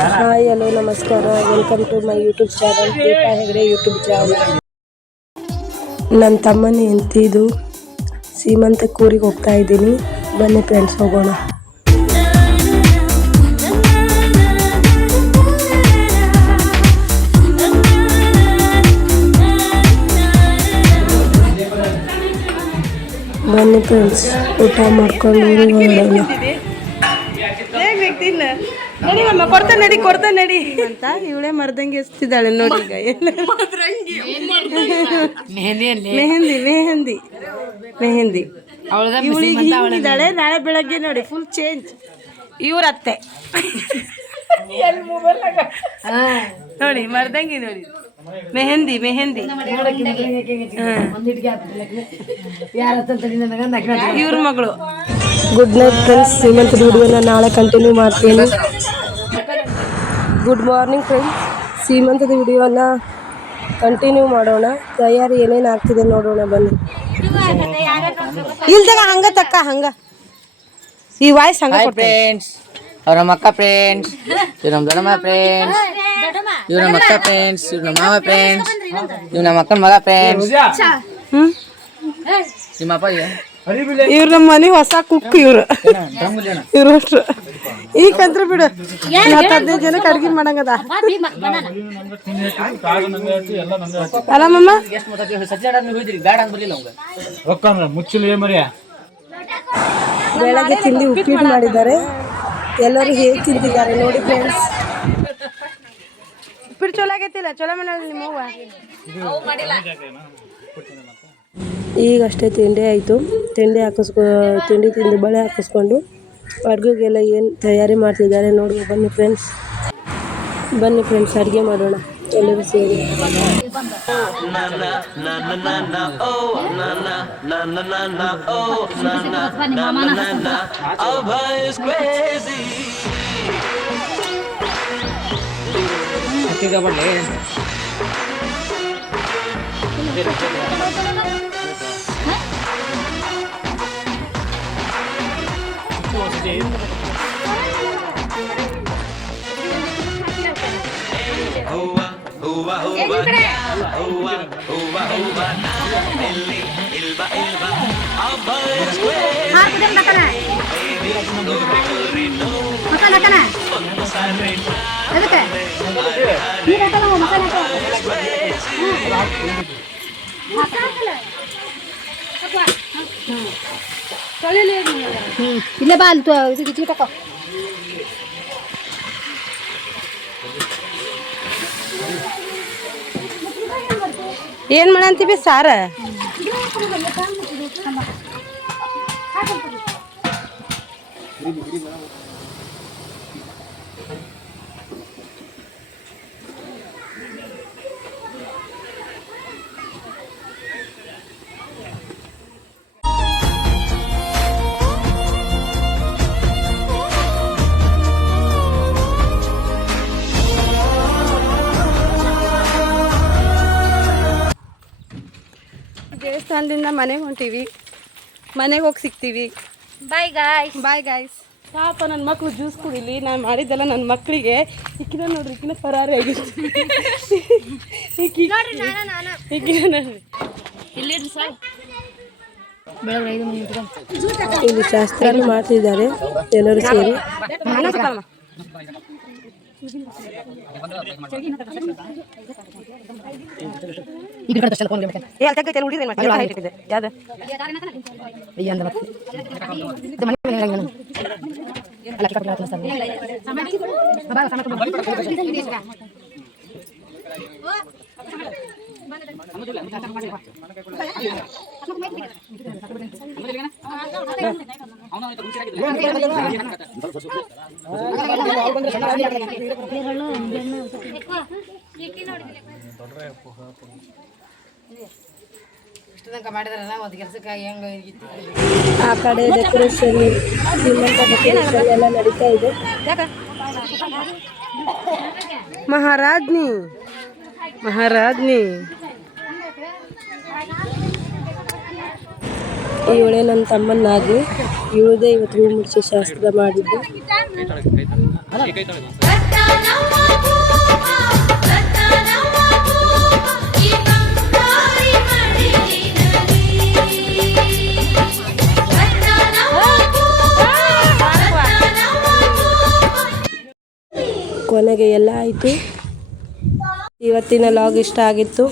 Hi hello ನಮಸ್ಕಾರ, welcome to my YouTube channel Deepa Hegde YouTube channel. ನನ್ನ ತಮ್ಮನ ಹೆಂಡತಿದು ಸೀಮಂತಕ್ಕೆ ಊರಿಗೆ ಹೋಗ್ತಾ ಇದ್ದೀನಿ. ಬನ್ನಿ ಫ್ರೆಂಡ್ಸ್ ಹೋಗೋಣ. ಬನ್ನಿ ಫ್ರೆಂಡ್ಸ್, ಊಟ ಮಾಡ್ಕೊಂಡು ಊರಿಗೆ ಹೋಗೋಣ. ಕೊಡ್ತಾ ನಡಿ ಅಂತ ಇವಳೇ ಮರ್ದಂಗೆ ಎಸ್ತಿದ್ದಾಳೆ ನೋಡಿ. ಈಗ ಮೆಹಂದಿ ಇವಳಿಗೆ ನಾಳೆ ಬೆಳಗ್ಗೆ ನೋಡಿ ಫುಲ್ ಚೇಂಜ್. ಇವ್ರ ಅತ್ತೆ ನೋಡಿ ಮರ್ದಂಗಿ ನೋಡಿ ಮೆಹಂದಿ ಇವ್ರ ಮಗಳು. ಗುಡ್ ನೈಟ್ ಫ್ರೆಂಡ್ಸ್, ಸೀಮಂತದ ವಿಡಿಯೋನ ನಾಳೆ ಕಂಟಿನ್ಯೂ ಮಾಡ್ತೀನಿ. ಗುಡ್ ಮಾರ್ನಿಂಗ್ ಫ್ರೆಂಡ್ಸ್, ಸೀಮಂತದ ವಿಡಿಯೋನ ಕಂಟಿನ್ಯೂ ಮಾಡೋಣ. ತಯಾರಿ ಏನೇನು ಆಗ್ತಿದೆ ನೋಡೋಣ ಬನ್ನಿ. ಇಲ್ದಾಗ ಹಂಗ ತಕ್ಕ ಹಂಗ ಈ ವಾಯ್ಸ್ ಹಂಗ ಫ್ರೆಂಡ್ಸ್. ಅವ್ರ ನಮ್ಮ ಅಕ್ಕ ಫ್ರೆಂಡ್ಸ್, ಇವ್ರು ನಮ್ಮ ದೊಡ್ಡಮ್ಮ ಫ್ರೆಂಡ್ಸ್, ಇವ್ರು ನಮ್ಮ ಅಕ್ಕ ಫ್ರೆಂಡ್ಸ್, ಇವ್ರು ನಮ್ಮ ಮಾವ ಫ್ರೆಂಡ್ಸ್, ಇವ್ರು ನಮ್ಮ ಅಕ್ಕನ ಮಗ ಫ್ರೆಂಡ್ಸ್. ನಿಮ್ಮ ಅಪ್ಪ ಇವ್ರ ನಮ್ಮ ಮನೆ ಹೊಸ ಕುಕ್. ಇವ್ರು ಅಷ್ಟು ಈಗ ಕಂತ್ರ ಬಿಡು 10-15 ಜನಕ್ಕೆ ಅಡ್ಗೆ ಮಾಡಂಗದ ಅಲ್ಲ ಮಮ್ಮ. ಬೆಳಗ್ಗೆ ತಿಂಡಿ ಉಪ್ಪಿಟ್ಟು ಮಾಡಿದ್ದಾರೆ. ಎಲ್ಲರೂ ಹೇಗೆ ತಿಂತಿದ್ದಾರೆ ನೋಡಿ ಫ್ರೆಂಡ್ಸ್. ಉಪ್ಪಿಟ್ಟು ಚಲೋ ಆಗೈತಿಲ್ಲ? ಚಲೋ ಮನೆ ನಿಮ್ಮವ್ವ. ಈಗಷ್ಟೇ ತಿಂಡಿ ಆಯಿತು. ತಿಂಡಿ ತಿಂದು ಬಳೆ ಹಾಕಿಸ್ಕೊಂಡು ಅಡುಗೆಗೆಲ್ಲ ಏನು ತಯಾರಿ ಮಾಡ್ತಿದ್ದಾರೆ ನೋಡಿ. ಬನ್ನಿ ಫ್ರೆಂಡ್ಸ್ ಅಡುಗೆ ಮಾಡೋಣ ಎಲ್ಲರೂ ಸೇರಿ. ಇಲ್ಲ ಬಾ ಅಲ್ಲಿ ಇದು ತಕೋ. ಏನ್ ಮಾಡಂತೀವಿ ಸಾರ? ದೇವಸ್ಥಾನದಿಂದ ಮನೆಗೆ ಹೊಂಟೀವಿ. ಮನೆಗೆ ಹೋಗಿ ಸಿಗ್ತೀವಿ. Bye guys. ಪಾಪ ನನ್ನ ಮಕ್ಕಳು ಜ್ಯೂಸ್ ಕುಡಿಲಿ. ನಾನು ಮಾಡಿದ್ದೆಲ್ಲ ನನ್ನ ಮಕ್ಕಳಿಗೆ. ಈಕಿನ ನೋಡ್ರಿ, ಈಕಿನ ಪರಾರಿ ಆಗಿರ್ತೀವಿ. ಇಲ್ಲಿ ಶಾಸ್ತ್ರ ಮಾಡ್ತಿದ್ದಾರೆ ಎಲ್ಲರೂ ಸೇರಿ. ಆ ಕಡೆ ಡೆಕೋರೇಷನ್ ಎಲ್ಲ ನಡೀತಾ ಇದೆ. ಮಹಾರಾಜ್ನಿ ಇವಳೇ ನನ್ನ ತಮ್ಮನಾಗಿ. ಇವಳದೇ ಇವತ್ತು ಹೂ ಮುಡ್ಸೋ ಶಾಸ್ತ್ರ ಮಾಡಿದ್ದು. ಕೊನೆಗೆ ಎಲ್ಲ ಆಯಿತು. ಇವತ್ತಿನ ಲಾಗ್ ಇಷ್ಟ ಆಗಿತ್ತು.